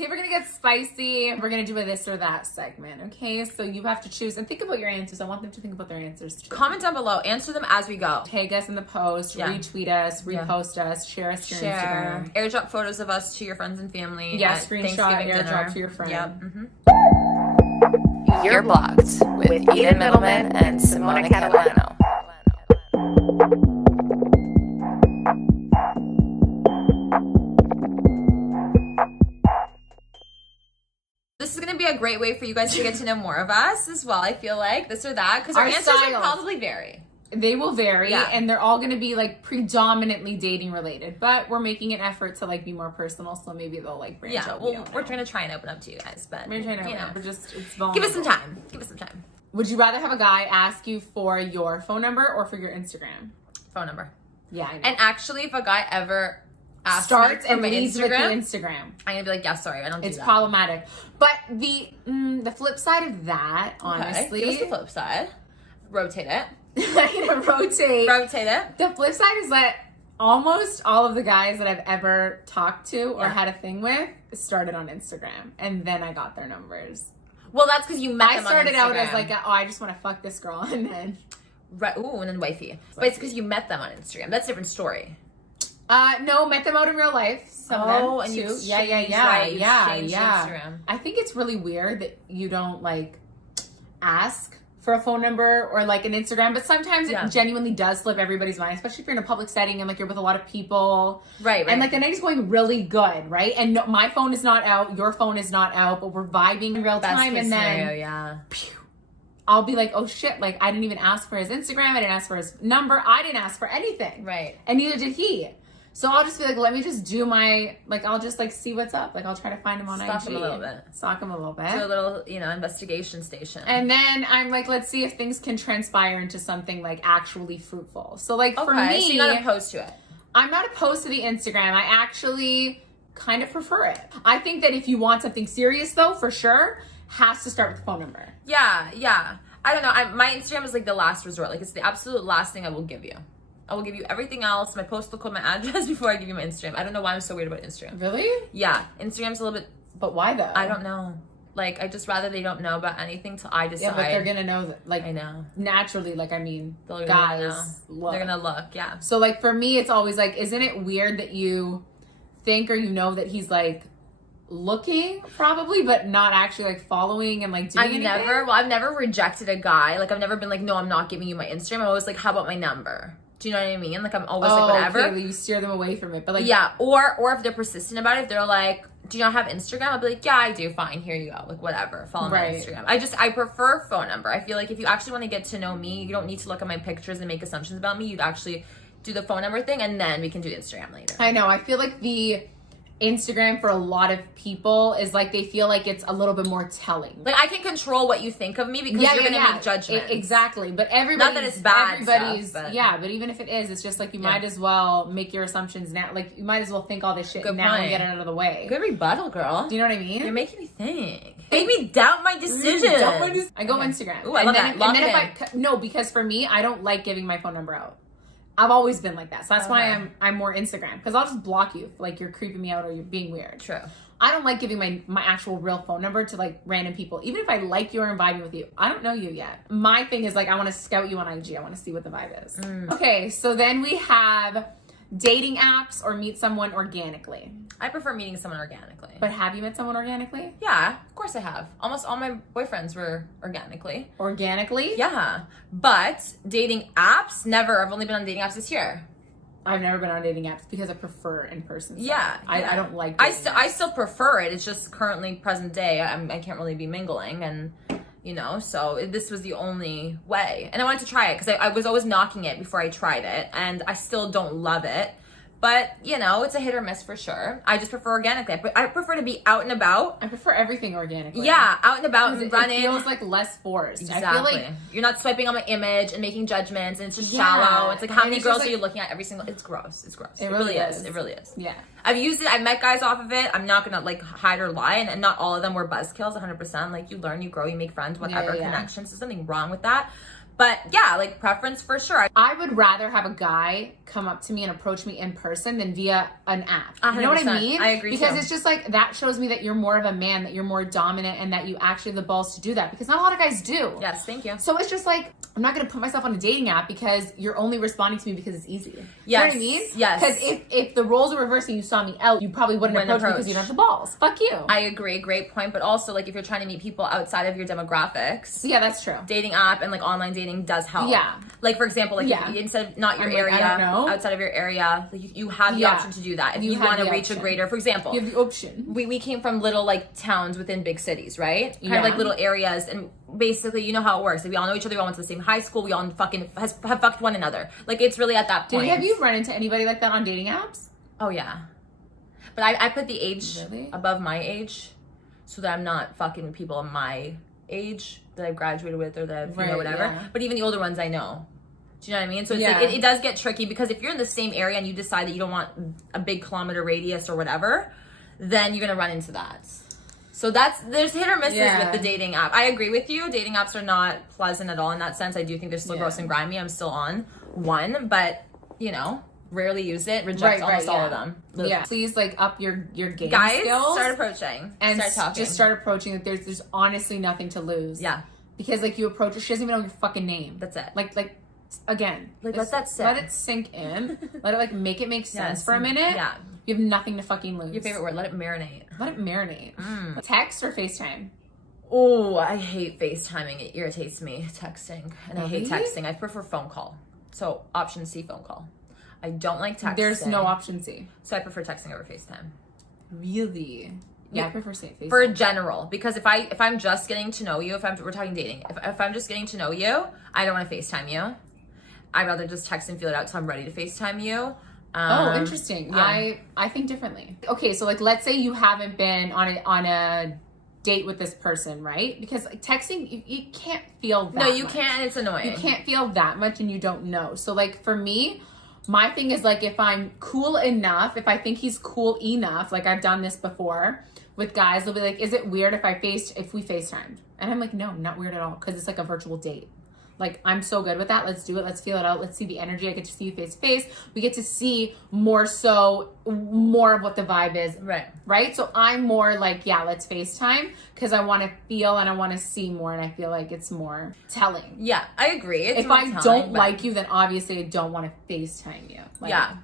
Today we're gonna get spicy. We're gonna do a this or that segment, okay? So you have to choose and think about your answers. I want them to think about their answers too. Comment down below. Answer them as we go. Tag us in the post, retweet us, repost us, share us your Instagram. Airdrop photos of us to your friends and family. Yeah, screenshot, airdrop to your friend. Yep. You're Blocked with Eden Middleman and Simona Catalano. This is going to be a great way for you guys to get to know more of us as well, I feel like. This or that. Because our answers will probably vary. They will vary, and they're all going to be, like, predominantly dating related. But we're making an effort to, like, be more personal, so maybe they'll, like, branch out. Well, we're trying to try and open up to you guys, but, we're trying to we're just, it's vulnerable. Give us some time. Give us some time. Would you rather have a guy ask you for your phone number or for your Instagram? Phone number. Yeah, I know. And actually, if a guy ever starts and leads with the Instagram, I'm gonna be like, yeah, sorry, I don't do that. It's problematic. But the flip side of that, honestly, give us the flip side. Rotate it. I'm gonna rotate it. The flip side is that almost all of the guys that I've ever talked to or had a thing with started on Instagram, and then I got their numbers. Well, that's because you met them on Instagram. I started out as like, I just want to fuck this girl, and then and then wifey. But it's because you met them on Instagram. That's a different story. No, met them out in real life. Some of them and too. Yeah. Instagram. I think it's really weird that you don't like ask for a phone number or like an Instagram, but sometimes it genuinely does slip everybody's mind, especially if you're in a public setting and like you're with a lot of people. Right. And like the night is going really good, right? And no, my phone is not out, your phone is not out, but we're vibing in real time. And then I'll be like, oh shit, like I didn't even ask for his Instagram, I didn't ask for his number, I didn't ask for anything. Right. And neither did he. So I'll just be like, let me just do my, like, I'll just like see what's up. Like I'll try to find him on IG. Stalk him a little bit. Do a little, investigation station. And then I'm like, let's see if things can transpire into something like actually fruitful. So like for me, so you're not opposed to it. I'm not opposed to the Instagram. I actually kind of prefer it. I think that if you want something serious though, for sure, has to start with the phone number. Yeah. I don't know. My Instagram is like the last resort. Like it's the absolute last thing I will give you. I will give you everything else, my postal code, my address, before I give you my Instagram. I don't know why I'm so weird about Instagram. Really? Yeah. Instagram's a little bit... But why though? I don't know. Like, I just rather they don't know about anything till I decide. Yeah, but they're gonna know that, like... I know. Naturally, like, I mean, guys look. They're gonna look, yeah. So, like, for me, it's always like, isn't it weird that you think or you know that he's, like, looking probably, but not actually, like, following and, like, doing anything? I've never rejected a guy. Like, I've never been like, no, I'm not giving you my Instagram. I'm always like, how about my number? Do you know what I mean? Like, I'm always like, whatever. Okay, you steer them away from it. But like, yeah, or if they're persistent about it, if they're like, do you not have Instagram? I'll be like, yeah, I do. Fine, here you go. Like, whatever. Follow my Instagram. I prefer phone number. I feel like if you actually want to get to know me, you don't need to look at my pictures and make assumptions about me. You'd actually do the phone number thing, and then we can do Instagram later. I know. I feel like the Instagram for a lot of people is like they feel like it's a little bit more telling. Like I can control what you think of me because you're gonna make judgments. Exactly. But everybody, not that it's bad. But even if it is, it's just like you might as well make your assumptions now. Like you might as well think all this shit now and get it out of the way. Good rebuttal, girl. Do you know what I mean? You're making me think. Make me doubt my decision. I go Instagram. Ooh, I love that. No, because for me, I don't like giving my phone number out. I've always been like that. So that's why I'm more Instagram. Because I'll just block you. Like you're creeping me out or you're being weird. True. I don't like giving my actual real phone number to like random people. Even if I like you or I'm vibing with you. I don't know you yet. My thing is like I want to scout you on IG. I want to see what the vibe is. Okay, so then we have dating apps or meet someone organically. I prefer meeting someone organically. But have you met someone organically? Yeah, of course I have. Almost all my boyfriends were organically. Organically? Yeah. But dating apps, never. I've only been on dating apps this year. I've never been on dating apps because I prefer in-person stuff. Yeah. I don't like I still prefer it. It's just currently present day. I can't really be mingling and... so this was the only way. And I wanted to try it because I was always knocking it before I tried it. And I still don't love it. But, it's a hit or miss for sure. I just prefer organically. I prefer to be out and about. I prefer everything organically. Yeah, out and about and running. It feels like less forced. Exactly. I feel like you're not swiping on my image and making judgments and it's just shallow. It's like how many girls are you looking at every single... It's gross. It's gross. It really is. It really is. Yeah. I've used it. I've met guys off of it. I'm not going to like hide or lie. And not all of them were buzzkills 100%. Like you learn, you grow, you make friends, whatever, connections. There's nothing wrong with that. But yeah, like preference for sure. I would rather have a guy come up to me and approach me in person than via an app. You know what I 100%. mean? I agree Because too. it's just like, that shows me that you're more of a man, that you're more dominant, and that you actually have the balls to do that. Because not a lot of guys do. Yes, thank you. So it's just like, I'm not going to put myself on a dating app because you're only responding to me because it's easy. Yes. You know what I mean? Yes. Because if the roles were reversed and you saw me out, you probably wouldn't approach me because you don't have the balls. Fuck you. I agree. Great point. But also, like, if you're trying to meet people outside of your demographics, Yeah, that's true. dating app and like online dating does help. Yeah. Like, for example, like Yeah. if, instead of not your I'm like, area, I don't know. outside of your area, like, you have the Yeah. option to do that. If You you have want to the reach a option. greater, for example, You have the option. we came from little like towns within big cities, right? Kind Yeah. of like little areas, and basically, you know how it works. Like, we all know each other. We all went to the same high school. We all fucking have fucked one another. Like, it's really at that point. Have you run into anybody like that on dating apps? Oh yeah, but I put the age Really? above my age, so that I'm not fucking people my age that I've graduated with or that I've, you know, Right, whatever. yeah. But even the older ones I know. Do you know what I mean? So it's Yeah. like, it does get tricky, because if you're in the same area and you decide that you don't want a big kilometer radius or whatever, then you're gonna run into that. So there's hit or misses Yeah. with the dating app. I agree with you. Dating apps are not pleasant at all in that sense. I do think they're still Yeah. gross and grimy. I'm still on one, but you know, rarely use it. Reject almost all of them. Yeah. Please like up your game Guys, skills start approaching and start talking. just start approaching. That there's honestly nothing to lose. Yeah, Because like you approach her, she doesn't even know your fucking name. that's it. Like again, Like, just let that sit. Let it sink in. Let it like make sense Yes. for a minute. Yeah. You have nothing to fucking lose. Your favorite word? Let it marinate. Let it marinate. Text or FaceTime? Oh, I hate FaceTiming. It irritates me. Texting. And I hate Really? texting. I prefer phone call. So option C, phone call. I don't like texting. There's no option C. So I prefer texting over FaceTime. Really? Yeah, Yeah. I prefer FaceTime. For general, because if I'm just getting to know you, we're talking dating. If I'm just getting to know you, I don't want to FaceTime you. I'd rather just text and feel it out till I'm ready to FaceTime you. Oh, interesting. Yeah. I think differently. Okay, so like let's say you haven't been on a date with this person, right? Because like, texting you can't feel that No, you much. can't. It's annoying. You can't feel that much and you don't know. So like for me, my thing is like if I'm cool enough, if I think he's cool enough, like I've done this before with guys, they'll be like, "Is it weird if we FaceTimed?" And I'm like, "No, not weird at all because it's like a virtual date." Like, I'm so good with that. Let's do it. Let's feel it out. Let's see the energy. I get to see you face to face. We get to see more of what the vibe is. Right. Right? So I'm more like, yeah, let's FaceTime because I want to feel and I want to see more. And I feel like it's more telling. Yeah, I agree. It's If more I telling, don't but- like you, then obviously I don't want to FaceTime you. Like, Yeah.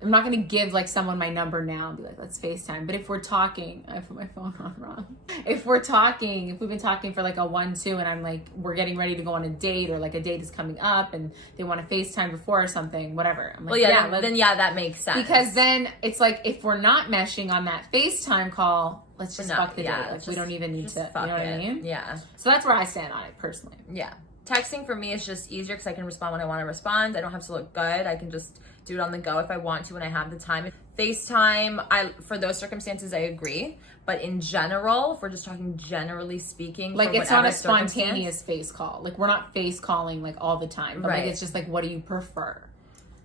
I'm not going to give like someone my number now and be like, let's FaceTime. But if we're talking, I put my phone on wrong. If we've been talking for like a 1-2 and I'm like, we're getting ready to go on a date or like a date is coming up and they want to FaceTime before or something, whatever. I'm like, Well, yeah, let's- then that makes sense. because then it's like, if we're not meshing on that FaceTime call, let's just fuck the date. Like we don't even need to, you know what I mean? Yeah. So that's where I stand on it personally. Yeah. Texting for me is just easier because I can respond when I want to respond. I don't have to look good. I can just do it on the go if I want to when I have the time. FaceTime, for those circumstances, I agree. But in general, if we're just talking generally speaking, Like for it's not whatever a spontaneous circumstance- face call. Like we're not face calling like all the time. But Right. like it's just like, what do you prefer?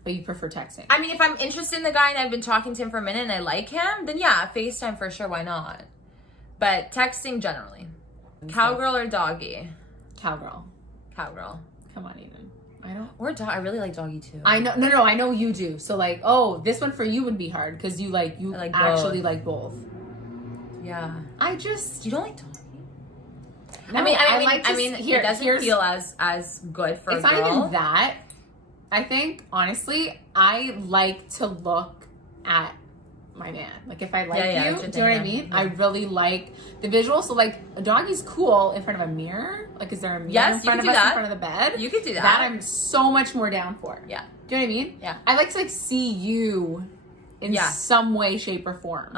But you prefer texting. I mean, if I'm interested in the guy and I've been talking to him for a minute and I like him, then yeah, FaceTime for sure. Why not? But texting generally. Cowgirl or doggy? Cowgirl. Cowgirl. Come on, Eden. I don't. Or dog. I really like doggy too. I know. No. I know you do. So like, oh, this one for you would be hard because you like actually both. like both. Yeah. I just. You don't like doggy? No, I mean, it doesn't feel as good for a It's girl. not even that. I think honestly, I like to look at my man. Like if I like Yeah, you, that's your do you know what I thing, mean? yeah. I really like the visual. So like a doggy's cool in front of a mirror. Like is there a mirror Yes, in front you of can us do in front of the bed? You could do that. That I'm so much more down for. Yeah. Do you know what I mean? Yeah. I like to like see you in Yeah. some way, shape, or form.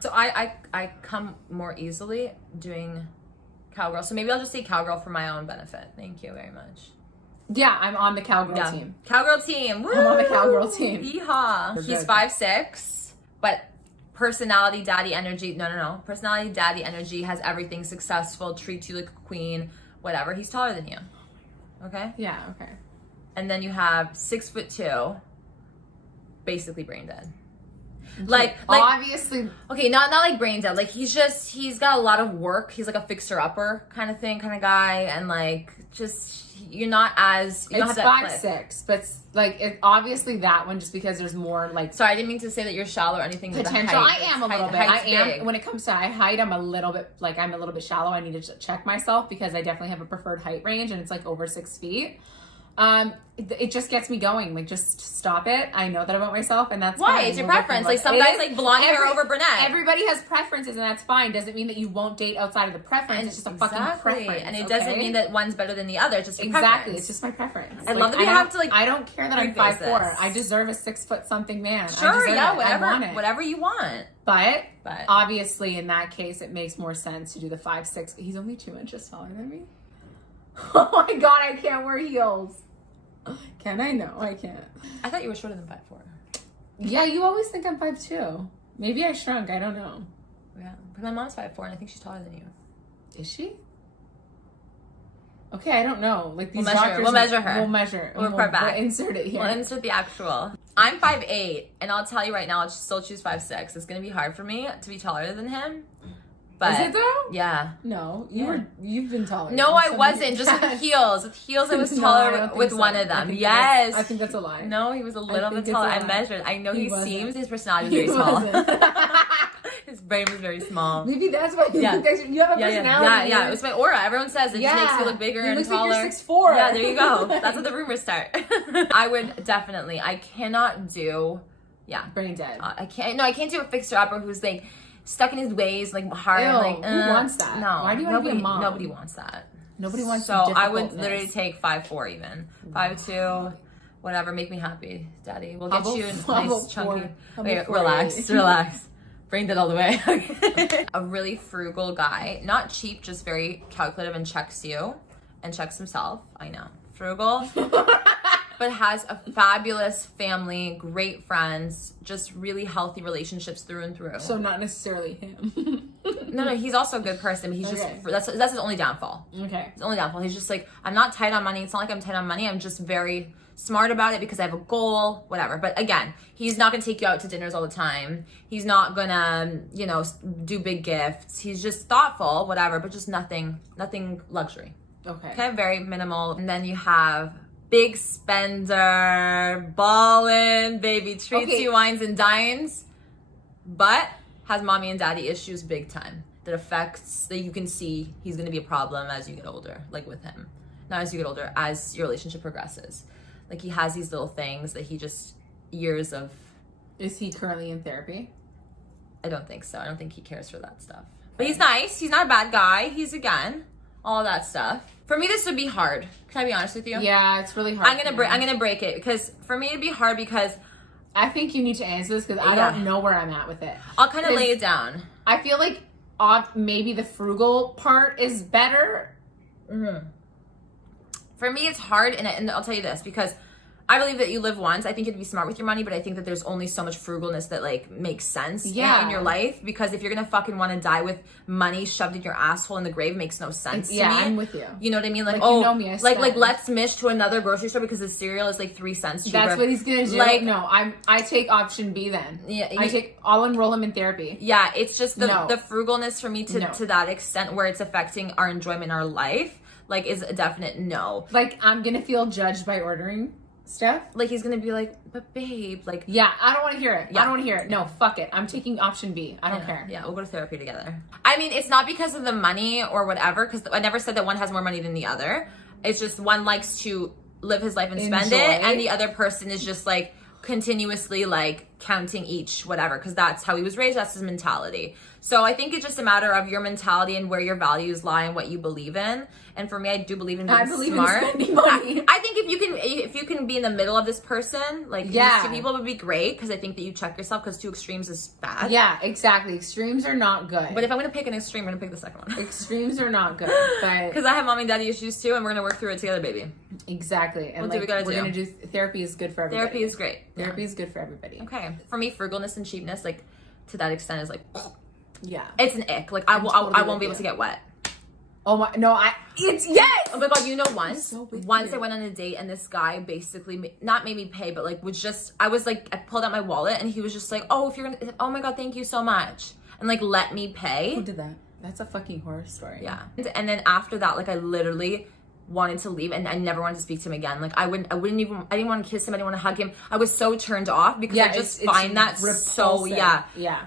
So I come more easily doing cowgirl. So maybe I'll just say cowgirl for my own benefit. Thank you very much. Yeah, I'm on the cowgirl Yeah. team. Cowgirl team. Woo! I'm on the cowgirl team. Yeehaw. We're He's good. 5'6", but personality, daddy energy. No. Personality, daddy energy, has everything, successful, treats you like a queen, whatever. He's taller than you. Okay? Yeah, okay. And then you have 6'2", basically brain dead. Like obviously, okay, not like brain dead. Like he's got a lot of work. He's like a fixer upper kind of guy, and like just you're not as you don't have that 5'6", but like obviously that one just because there's more like. Sorry, I didn't mean to say that you're shallow or anything. Potential. I am a little bit. I am when it comes to height. I'm a little bit shallow. I need to check myself because I definitely have a preferred height range, and it's like over 6 feet. It just gets me going. Like, just stop it. I know that about myself, and that's why fine. it's your preference. Like some guys like blonde hair over brunette. Everybody has preferences, and that's fine. Doesn't mean that you won't date outside of the preference. It's just a fucking preference, and it doesn't mean that one's better than the other. It's just your exactly. It's just my preference. I love that you have to like. I don't care that I'm 5'4". I deserve a 6 foot something man. Sure, yeah, whatever you want. But obviously, in that case, it makes more sense to do the 5'6". He's only 2 inches taller than me. Oh my god, I can't wear heels. Can I? No, I can't. I thought you were shorter than 5'4". Yeah, you always think I'm 5'2". Maybe I shrunk. I don't know. Yeah, but my mom's 5'4", and I think she's taller than you. Is she? Okay, I don't know. Like these doctors, we'll measure her. We'll measure. We'll report back. We'll insert it here. We'll insert the actual. I'm 5'8", and I'll tell you right now, I'll still choose 5'6". It's gonna be hard for me to be taller than him. But, is it though? Yeah. No, you've been taller. No, I wasn't. Just with heels. With heels, I was taller with one of them. Yes. I think that's a lie. No, he was a little bit taller. I measured. I know his personality was very small. His brain was very small. Maybe that's why you have a personality. Yeah. It was my aura. Everyone says it just makes you look bigger and taller. Like you're 6'4". Yeah, there you go. That's how the rumors start. I would definitely. I cannot do. Yeah. Brain dead. I can't. No, I can't do a fixer upper who's like stuck in his ways, like hard. Ew, like who wants that? No. Why do you want to be a mom? Nobody wants that. Nobody wants. So I would literally take 5'4", even 5'2". Whatever, make me happy, Daddy. We'll get you a nice chunky. Wait, relax. Bring that all the way. A really frugal guy, not cheap, just very calculative and checks you and checks himself. I know, frugal, but has a fabulous family, great friends, just really healthy relationships through and through. So not necessarily him. No, he's also a good person. But he's just that's his only downfall. Okay, his only downfall. He's just like, I'm not tight on money. It's not like I'm tight on money. I'm just very smart about it because I have a goal, whatever. But again, he's not gonna take you out to dinners all the time. He's not gonna, do big gifts. He's just thoughtful, whatever, but just nothing luxury. Okay, very minimal. And then you have big spender, ballin', baby, treats you, wines and dines, but has mommy and daddy issues big time that affects, that you can see he's gonna be a problem as you get older, like with him. Not as you get older, as your relationship progresses. Like he has these little things that he just, years of. Is he currently in therapy? I don't think so. I don't think he cares for that stuff. But he's nice. He's not a bad guy. He's, again, all that stuff. For me, this would be hard. Can I be honest with you? Yeah, it's really hard. I'm gonna break it because for me it'd be hard because I think you need to answer this because I don't know where I'm at with it. I'll kind of lay it down. I feel like maybe the frugal part is better. Mm-hmm. For me, it's hard, and I'll tell you this because I believe that you live once. I think you'd be smart with your money, but I think that there's only so much frugalness that like makes sense in your life, because if you're gonna fucking want to die with money shoved in your asshole in the grave, makes no sense to me. Yeah, I'm with you. You know what I mean? Like, you know me, like let's mish to another grocery store because the cereal is like 3 cents cheaper. That's what he's gonna do. Like, no, I take option B then. Yeah, I'll enroll him in therapy. Yeah, it's just the frugalness for me to that extent where it's affecting our enjoyment in our life. Like, is a definite no. Like, I'm gonna feel judged by ordering stuff. Like, he's gonna be like, but babe, like. Yeah, I don't want to hear it. Yeah. I don't want to hear it. No, fuck it. I'm taking option B. I don't care. Yeah, we'll go to therapy together. I mean, it's not because of the money or whatever, because I never said that one has more money than the other. It's just one likes to live his life and spend it, and the other person is just like continuously like counting each whatever, because that's how he was raised. That's his mentality. So I think it's just a matter of your mentality and where your values lie and what you believe in. And for me, I do believe in being smart. In spending money. I think if you can be in the middle of this person, like these two people, would be great, because I think that you check yourself, because 2 extremes is bad. Yeah, exactly. Extremes are not good. But if I'm gonna pick an extreme, I'm gonna pick the second one. Extremes are not good, but because I have mommy and daddy issues too, and we're gonna work through it together, baby. Exactly. And we'll do what we gotta do. We're gonna do therapy is good for everybody. Therapy is great. Therapy is good for everybody. Okay. For me, frugalness and cheapness, like to that extent, is like, yeah, it's an ick. Like I won't be able to get wet. Oh my, no, it's yes! Oh my God, you know once so with I you. went on a date and this guy basically not made me pay, but like I was like, I pulled out my wallet and he was just like, oh, oh my God, thank you so much. And like, let me pay. Who did that? That's a fucking horror story. Yeah. And then after that, like I literally wanted to leave and I never wanted to speak to him again. Like I didn't want to kiss him. I didn't want to hug him. I was so turned off because I just find that so, Yeah.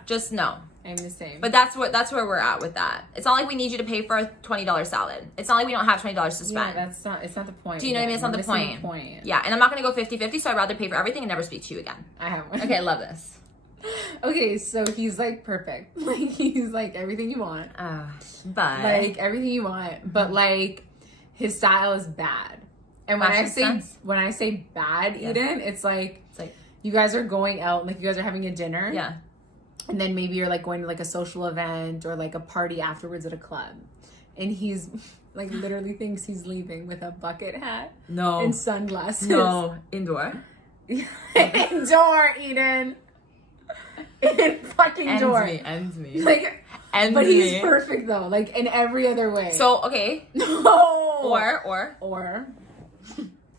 just no. I'm the same. But that's where we're at with that. It's not like we need you to pay for a $20 salad. It's not like we don't have $20 to spend. Yeah, it's not the point. Do you know what I mean? It's not the point. Yeah, and I'm not going to go 50-50, so I'd rather pay for everything and never speak to you again. I have. Okay, I love this. Okay, so he's like perfect. Like he's like everything you want. But like everything you want, but like his style is bad. And when I say bad, Eden, it's like you guys are going out, like you guys are having a dinner. Yeah. And then maybe you're like going to like a social event or like a party afterwards at a club. And he's like literally thinks he's leaving with a bucket hat. No. And sunglasses. No. Indoor. Indoor, Eden. In fucking door. Ends me. Like, but he's perfect though, like in every other way. So, okay. No. Or.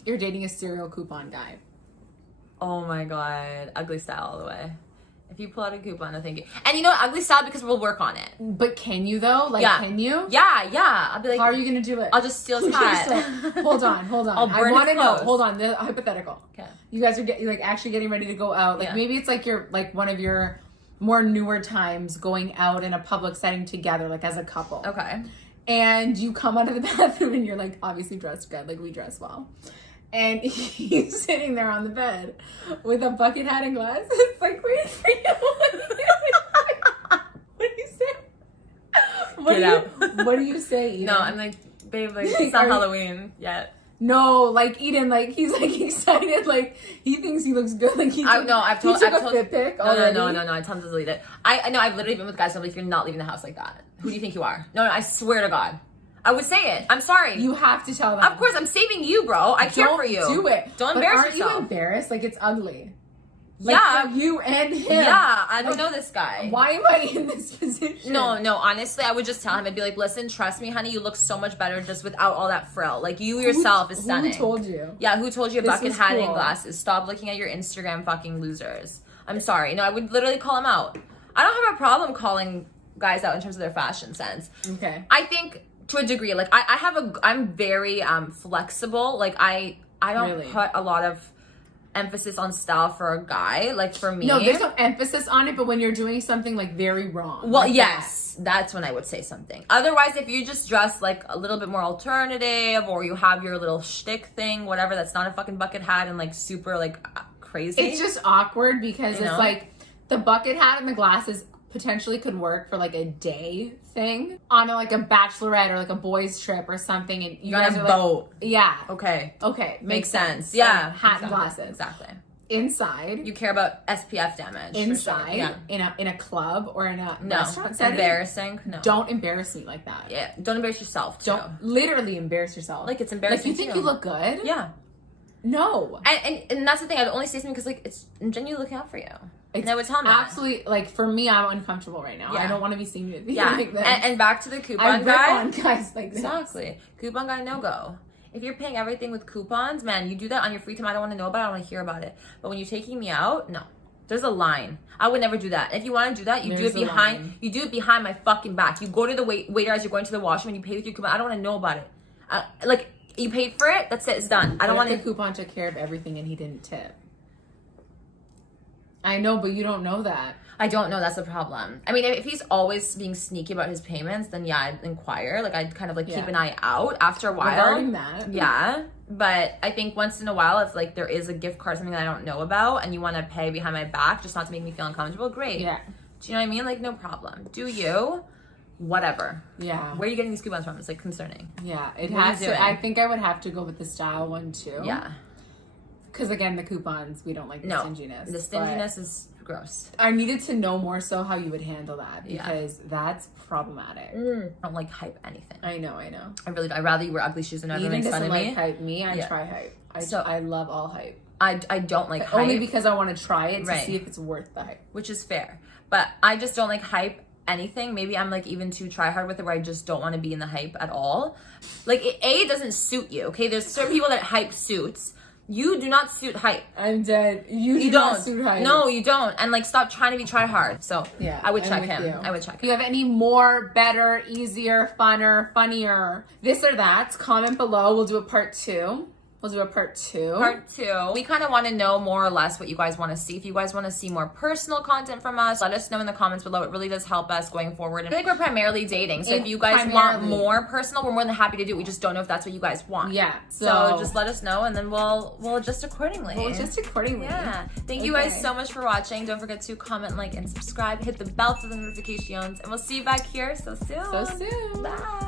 You're dating a cereal coupon guy. Oh my God. Ugly style all the way. If you pull out a coupon, no thank you. And you know what? Ugly style because we'll work on it. But can you though? Like, can you? Yeah. I'll be like, how are you gonna do it? I'll just steal his hat. Hold on. I want to know. Hold on. The hypothetical. Okay. You guys are actually getting ready to go out. Like maybe it's like you're like one of your more newer times going out in a public setting together, like as a couple. Okay. And you come out of the bathroom and you're like obviously dressed good, like we dress well. And he's sitting there on the bed with a bucket hat and glasses, like waiting for you. What do you say? What do you say, Eden? No, I'm like, babe, like it's not Halloween yet. No, like Eden, like he's like excited, like he thinks he looks good. Like I've told a fit pic already. No, I tell him to delete it. I know I've literally been with guys who I'm like, you're not leaving the house like that. Who do you think you are? No, I swear to God. I would say it. I'm sorry. You have to tell them. Of course, I'm saving you, bro. I care for you. Do it. Don't embarrass yourself. Aren't you embarrassed? Like it's ugly. Like, yeah. for you and him. Yeah, I don't know this guy. Why am I in this position? No, honestly, I would just tell him, I'd be like, listen, trust me, honey, you look so much better just without all that frill. Like, you yourself is stunning. Who told you? Yeah, who told you a This bucket was hat and cool. glasses? Stop looking at your Instagram, fucking losers. I'm sorry. No, I would literally call him out. I don't have a problem calling guys out in terms of their fashion sense. Okay. I think to a degree, like I'm very flexible. Like I don't put a lot of emphasis on style for a guy. Like for me, no, there's no emphasis on it. But when you're doing something like very wrong, well, like yes, that's when I would say something. Otherwise, if you just dress like a little bit more alternative, or you have your little shtick thing, whatever, that's not a fucking bucket hat and like super like crazy. it's just awkward because it's like the bucket hat and the glasses potentially could work for like a day thing on like a bachelorette or like a boys trip or something, and you You're guys on a are boat. like, yeah, Okay, makes sense. Yeah, hat exactly. and glasses. Exactly. Inside, You care about SPF damage. inside, for sure. in a club or in a No, restaurant it's setting. embarrassing. No, Don't embarrass me like that. Yeah, don't embarrass yourself. Too. Don't literally embarrass yourself. Like it's embarrassing. Like you think too. you look good? Yeah. No. And that's the thing. I'd only say something because like I'm genuinely looking out for you. And I would tell him that. Absolutely. Like for me, I'm uncomfortable right now. Yeah. I don't want to be seen with you Yeah. like this. And back to the I coupon rip guy. on guys like this. Exactly. Coupon guy, no go. If you're paying everything with coupons, man, you do that on your free time. I don't want to know about it. I don't want to hear about it. But when you're taking me out, no. There's a line. I would never do that. If you want to do that, you do it behind. You do it behind my fucking back. You go to the waiter as you're going to the washroom and you pay with your coupon. I don't want to know about it. Like you paid for it. That's it. It's done. I don't want the coupon took care of everything and he didn't tip. I know, but you don't know that. I don't know. That's the problem. I mean, if he's always being sneaky about his payments, then yeah, I'd inquire. Like I'd kind of like keep an eye out after a while. Regarding that. Yeah. But I think once in a while, if like there is a gift card, something that I don't know about, and you want to pay behind my back just not to make me feel uncomfortable, great. Yeah. Do you know what I mean? Like no problem. Do you? Whatever. Yeah. Where are you getting these coupons from? It's like concerning. Yeah. It What are has you to. doing? I think I would have to go with the style one too. Yeah. Because again, the coupons, we don't like the stinginess. The stinginess is gross. I needed to know more so how you would handle that because Yeah. that's problematic. I don't like hype anything. I know. I'd rather you wear ugly shoes and never Even make fun doesn't of me. like hype me. I Yeah. try hype. So- I love all hype. I don't like hype. Only because I want to try it to Right. see if it's worth the hype. Which is fair. But I just don't like hype anything. Maybe I'm like even too try hard with it where I just don't want to be in the hype at all. Like it doesn't suit you, okay? There's certain people that hype suits. You do not suit hype. I'm dead. You do don't not suit hype. No, you don't. And like stop trying to be try hard. So yeah, I would I'm check with him. you. I would check If him. you have any more, better, easier, funner, funnier, this or that, comment below. We'll do a part 2. We'll do a part 2. Part 2. We kind of want to know more or less what you guys want to see. If you guys want to see more personal content from us, let us know in the comments below. It really does help us going forward. I feel like we're primarily dating. So if you guys want more personal, we're more than happy to do it. We just don't know if that's what you guys want. Yeah. So just let us know and then we'll adjust accordingly. Yeah. Thank you guys so much for watching. Don't forget to comment, like, and subscribe. Hit the bell for the notifications. And we'll see you back here so soon. So soon. Bye.